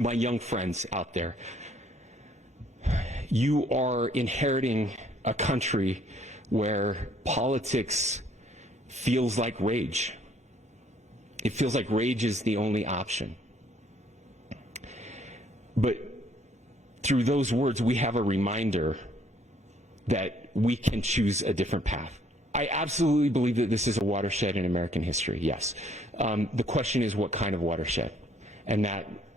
My young friends out there, you are inheriting a country where politics feels like rage. It feels like rage is the only option. But through those words, we have a reminder that we can choose a different path. I absolutely believe that this is a watershed in American history, yes. The question is what kind of watershed? And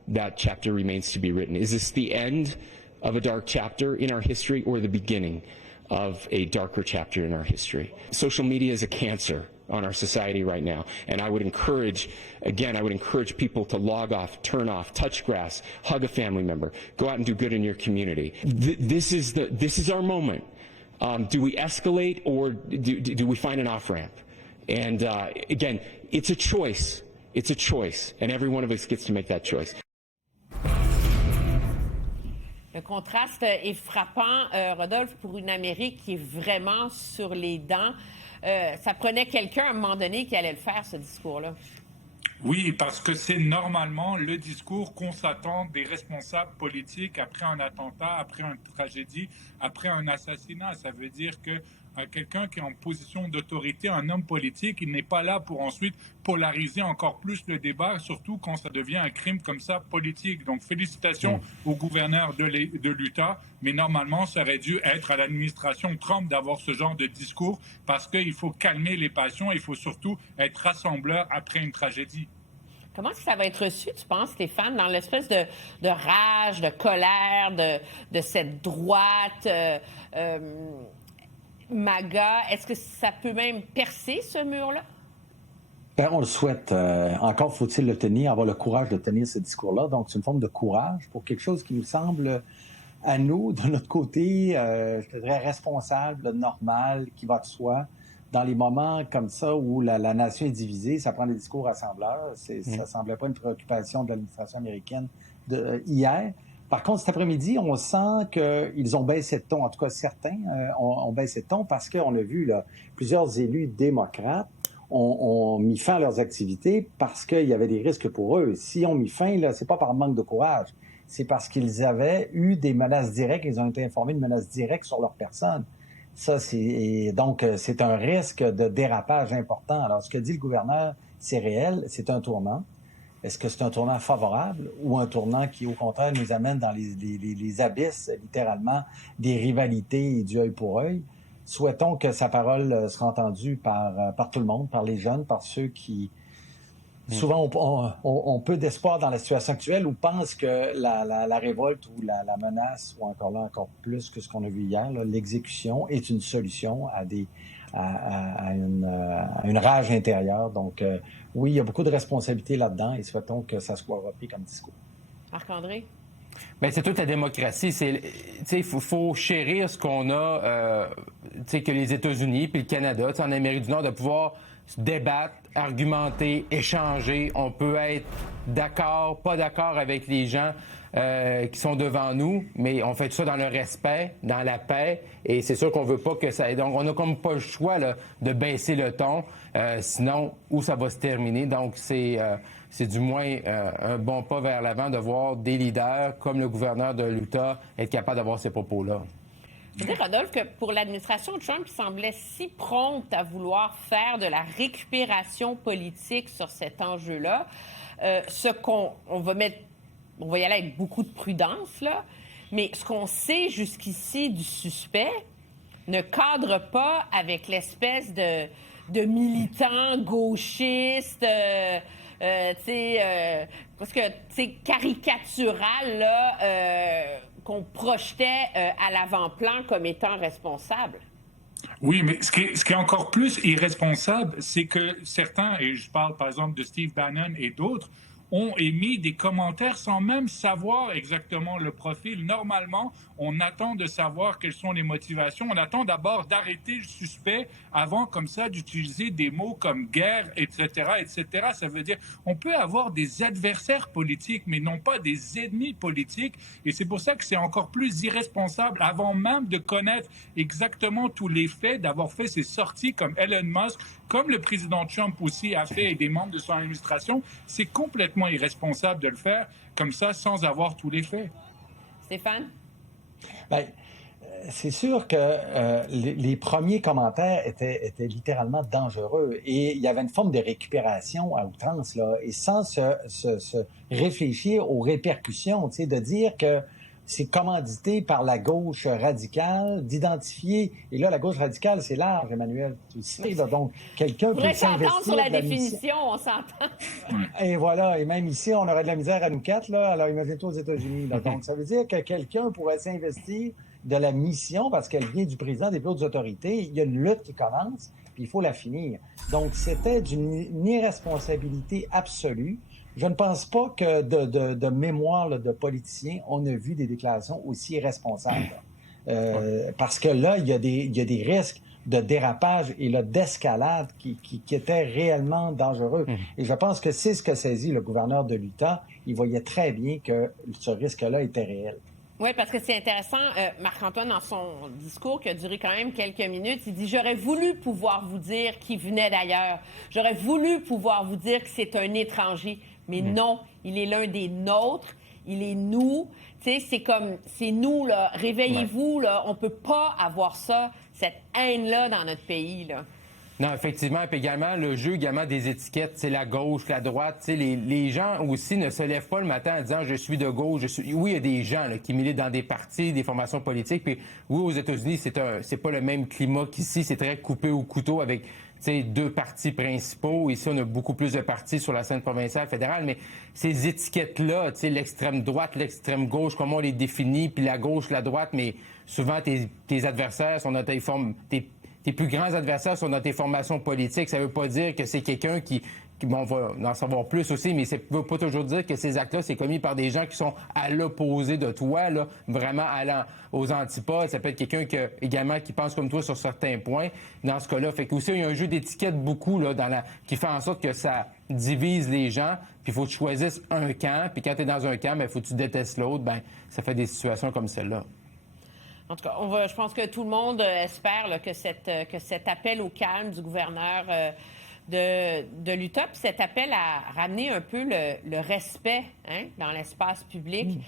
that chapter remains to be written. Is this the end of a dark chapter in our history or the beginning of a darker chapter in our history? Social media is a cancer on our society right now, and I would encourage people to log off, turn off, touch grass, hug a family member, go out and do good in your community. This is our moment. Do we escalate or do we find an off-ramp? And again, it's a choice. It's a choice, and every one of us gets to make that choice. Le contraste est frappant, Rodolphe, pour une Amérique qui est vraiment sur les dents. Ça prenait quelqu'un à un moment donné qui allait le faire, ce discours-là. Oui, parce que c'est normalement le discours qu'on s'attend des responsables politiques après un attentat, après une tragédie, après un assassinat. Ça veut dire que quelqu'un qui est en position d'autorité, un homme politique, il n'est pas là pour ensuite polariser encore plus le débat, surtout quand ça devient un crime comme ça politique. Donc félicitations au gouverneur de l'Utah, mais normalement ça aurait dû être à l'administration Trump d'avoir ce genre de discours parce qu'il faut calmer les passions, il faut surtout être rassembleur après une tragédie. Comment ça va être reçu, tu penses, Stéphane, dans l'espèce de rage, de colère, de cette droite MAGA? Est-ce que ça peut même percer ce mur-là? Ben, on le souhaite. Encore faut-il le tenir, avoir le courage de tenir ce discours-là. Donc, c'est une forme de courage pour quelque chose qui nous semble, à nous, de notre côté, je dirais responsable, normal, qui va de soi. Dans les moments comme ça où la nation est divisée, ça prend des discours rassembleurs. Ça ne semblait pas une préoccupation de l'administration américaine hier. Par contre, cet après-midi, on sent qu'ils ont baissé de ton. En tout cas, certains ont baissé de ton parce qu'on a vu là, plusieurs élus démocrates ont mis fin à leurs activités parce qu'il y avait des risques pour eux. Si on mis fin, là, c'est pas par manque de courage. C'est parce qu'ils avaient eu des menaces directes. Ils ont été informés de menaces directes sur leur personne. Donc, c'est un risque de dérapage important. Alors, ce que dit le gouverneur, c'est réel, c'est un tournant. Est-ce que c'est un tournant favorable ou un tournant qui, au contraire, nous amène dans les abysses, littéralement, des rivalités et du œil pour œil? Souhaitons que sa parole sera entendue par tout le monde, par les jeunes, par ceux qui, souvent, ont peu d'espoir dans la situation actuelle ou pensent que la révolte ou la menace, ou encore plus que ce qu'on a vu hier, l'exécution est une solution à une rage intérieure. Donc, oui, il y a beaucoup de responsabilités là-dedans et souhaitons que ça soit repris comme discours. Marc-André? Bien, c'est toute la démocratie. Il faut chérir ce qu'on a, que les États-Unis puis le Canada, en Amérique du Nord, de pouvoir se débattre, argumenter, échanger. On peut être d'accord, pas d'accord avec les gens qui sont devant nous, mais on fait tout ça dans le respect, dans la paix, et c'est sûr qu'on veut pas que ça... Donc, on n'a comme pas le choix là, de baisser le ton, sinon, où ça va se terminer. Donc, c'est du moins un bon pas vers l'avant de voir des leaders comme le gouverneur de l'Utah être capable d'avoir ces propos-là. Je veux dire, Rodolphe, que pour l'administration Trump, qui semblait si prompte à vouloir faire de la récupération politique sur cet enjeu-là, on va y aller avec beaucoup de prudence, là, mais ce qu'on sait jusqu'ici du suspect ne cadre pas avec l'espèce de militant gauchiste, parce que c'est caricatural, là, qu'on projetait à l'avant-plan comme étant responsable. Oui, mais ce qui est encore plus irresponsable, c'est que certains, et je parle par exemple de Steve Bannon et d'autres, ont émis des commentaires sans même savoir exactement le profil. Normalement, on attend de savoir quelles sont les motivations. On attend d'abord d'arrêter le suspect avant, comme ça, d'utiliser des mots comme guerre, etc., etc. Ça veut dire on peut avoir des adversaires politiques, mais non pas des ennemis politiques. Et c'est pour ça que c'est encore plus irresponsable, avant même de connaître exactement tous les faits, d'avoir fait ces sorties comme Elon Musk, comme le président Trump aussi a fait et des membres de son administration. C'est complètement complètement irresponsable de le faire comme ça sans avoir tous les faits. Stéphane? Bien, c'est sûr que les premiers commentaires étaient littéralement dangereux et il y avait une forme de récupération à outrance, là, et sans se réfléchir aux répercussions, tu sais, de dire que c'est commandité par la gauche radicale, d'identifier, et là, la gauche radicale, c'est large, Emmanuel, tu le sais, là, donc quelqu'un peut s'investir... s'entendre sur la de mission. définition, on s'entend. Et voilà, et même ici, on aurait de la misère à nous quatre, là, alors imagine-toi aux États-Unis. Là. Donc, ça veut dire que quelqu'un pourrait s'investir de la mission parce qu'elle vient du président des plus hautes autorités. Il y a une lutte qui commence, puis il faut la finir. Donc, c'était d'une irresponsabilité absolue. Je ne pense pas que de mémoire là, de politiciens, on a vu des déclarations aussi irresponsables. Parce que là, il y a des risques de dérapage et là, d'escalade qui étaient réellement dangereux. Et je pense que c'est ce que saisit le gouverneur de l'Utah. Il voyait très bien que ce risque-là était réel. Oui, parce que c'est intéressant, Marc-Antoine, dans son discours qui a duré quand même quelques minutes, il dit « J'aurais voulu pouvoir vous dire qu'il venait d'ailleurs. J'aurais voulu pouvoir vous dire que c'est un étranger. Mais non, il est l'un des nôtres. Il est nous. Tu sais, c'est nous, là. Réveillez-vous, là. On peut pas avoir ça, cette haine-là dans notre pays, là. » Non, effectivement. Puis également, le jeu également des étiquettes, c'est la gauche, la droite. Tu sais, les gens aussi ne se lèvent pas le matin en disant « je suis de gauche ». Oui, il y a des gens là, qui militent dans des partis, des formations politiques. Puis oui, aux États-Unis, c'est pas le même climat qu'ici. C'est très coupé au couteau avec deux partis principaux. Ici, on a beaucoup plus de partis sur la scène provinciale, fédérale. Mais ces étiquettes-là, l'extrême droite, l'extrême gauche, comment on les définit, puis la gauche, la droite, mais souvent, tes adversaires sont dans tes plus grands adversaires sont dans tes formations politiques. Ça ne veut pas dire que c'est quelqu'un qui bon, on va en savoir plus aussi, mais ça ne veut pas toujours dire que ces actes-là, c'est commis par des gens qui sont à l'opposé de toi, là, vraiment allant aux antipodes. Ça peut être quelqu'un également qui pense comme toi sur certains points. Dans ce cas-là, fait qu'aussi, il y a un jeu d'étiquette beaucoup là, qui fait en sorte que ça divise les gens. Puis il faut que tu choisisses un camp. Puis quand tu es dans un camp, il faut que tu détestes l'autre. Ben, ça fait des situations comme celle-là. En tout cas, je pense que tout le monde espère là, que cet appel au calme du gouverneur de l'Utah, puis cet appel à ramener un peu le respect dans l'espace public,